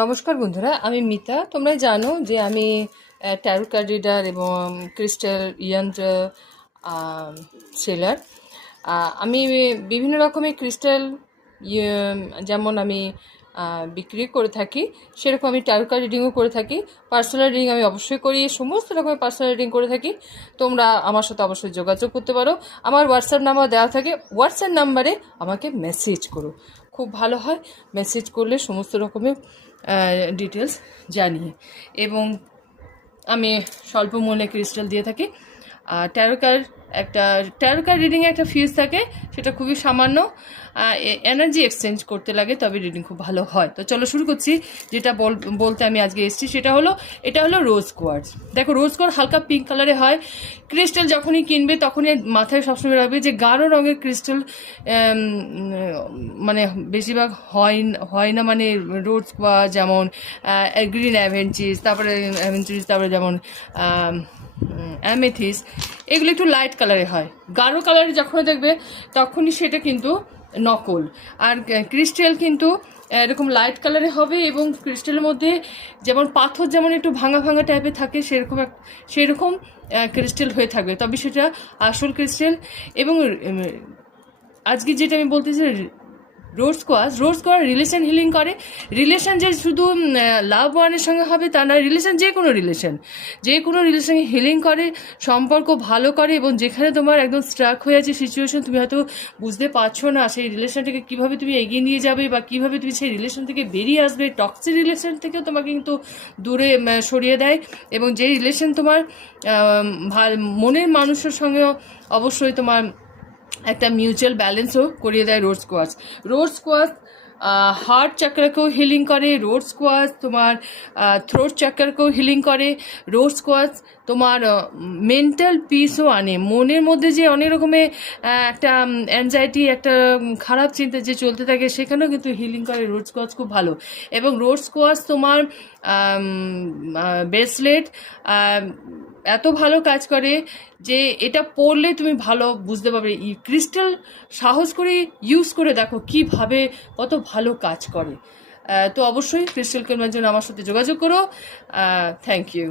নমস্কার বন্ধুরা, আমি মিতা। তোমরা জানো যে আমি ট্যারো কার্ড রিডার এবং ক্রিস্টাল যন্ত্র সেলার। আমি বিভিন্ন রকমের ক্রিস্টাল যেমন আমি বিক্রি করে থাকি, সেরকম আমি ট্যারো কার্ড রিডিংও করে থাকি। পার্সোনাল রিডিং আমি অবশ্যই করি, সমস্ত রকমের পার্সোনাল রিডিং করে থাকি। তোমরা আমার সাথে অবশ্যই যোগাযোগ করতে পারো। আমার হোয়াটসঅ্যাপ নাম্বার দেওয়া থাকে, হোয়াটসঅ্যাপ নাম্বারে আমাকে মেসেজ করো, খুব ভালো হয়। মেসেজ করলে সমস্ত রকমের ডিটেলস জানিয়ে, এবং আমি স্বল্প মূল্যে ক্রিস্টাল দিয়ে থাকি। আর ট্যারো কার্ড রিডিংয়ে একটা ফিজ থাকে, সেটা খুবই সামান্য। এনার্জি এক্সচেঞ্জ করতে লাগে, তবে রিডিং খুব ভালো হয়। তো চলো শুরু করছি। যেটা বলতে আমি আজকে এসেছি এটা হলো রোজ কোয়ার্টজ। দেখো, রোজ কোয়ার্টজ হালকা পিঙ্ক কালারে হয়। ক্রিস্টাল যখনই কিনবে তখনই মাথায় সবসময় রাখবে যে গাঢ় রঙের ক্রিস্টাল মানে বেশিরভাগ হয় না। মানে রোজ কোয়ার্টজ যেমন গ্রিন অ্যাভেঞ্চিস, তারপরে যেমন অ্যামেথিস, এগুলো একটু লাইট কালারে হয়। গাঢ় কালারে যখন দেখবে তখনই সেটা কিন্তু নকল। আর ক্রিস্টাল কিন্তু এরকম লাইট কালারে হবে, এবং ক্রিস্টালের মধ্যে যেমন পাথর যেমন একটু ভাঙা ভাঙা টাইপের থাকে, সেরকম ক্রিস্টাল হয়ে থাকবে, তবে সেটা আসল ক্রিস্টাল। এবং আজকে যেটা আমি বলতেছি, রোজ কোয়ার্টজ রিলেশন হিলিং করে। রিলেশন যে শুধু লাভ ওয়ানের সঙ্গে হবে তা না, রিলেশন যে কোনো রিলেশনে হিলিং করে, সম্পর্ক ভালো করে। এবং যেখানে তোমার একদম স্ট্রাক হয়ে আছে সিচুয়েশন, তুমি হয়তো বুঝতে পারছো না সেই রিলেশনটাকে কীভাবে তুমি এগিয়ে নিয়ে যাবে, বা কীভাবে তুমি সেই রিলেশন থেকে বেরিয়ে আসবে। টক্সিক রিলেশন থেকেও তোমাকে কিন্তু দূরে সরিয়ে দেয়। এবং যে রিলেশন তোমার মনের মানুষের সঙ্গেও অবশ্যই তোমার একটা মিউচুয়াল ব্যালেন্সও করিয়ে দেয় রোজ কোয়ার্টজ হার্ট চাকরাকেও হিলিং করে। রোজ কোয়ার্টজ তোমার থ্রোট চাকরাকেও হিলিং করে। রোজ কোয়ার্টজ তোমার মেন্টাল পিসও আনে। মনের মধ্যে যে অনেক রকমের একটা অ্যাংজাইটি, একটা খারাপ চিন্তা যে চলতে থাকে, সেখানেও কিন্তু হিলিং করে রোজ কোয়ার্টজ, খুব ভালো। এবং রোজ কোয়ার্টজ তোমার ব্রেসলেট এত ভালো কাজ করে যে এটা পরলে তুমি ভালো বুঝতে পারবে। ক্রিস্টাল সাহস করে ইউজ করে দেখো কিভাবে কত ভালো কাজ করে। তো অবশ্যই ক্রিস্টাল কেনার জন্য আমার সাথে যোগাযোগ করো। Thank you.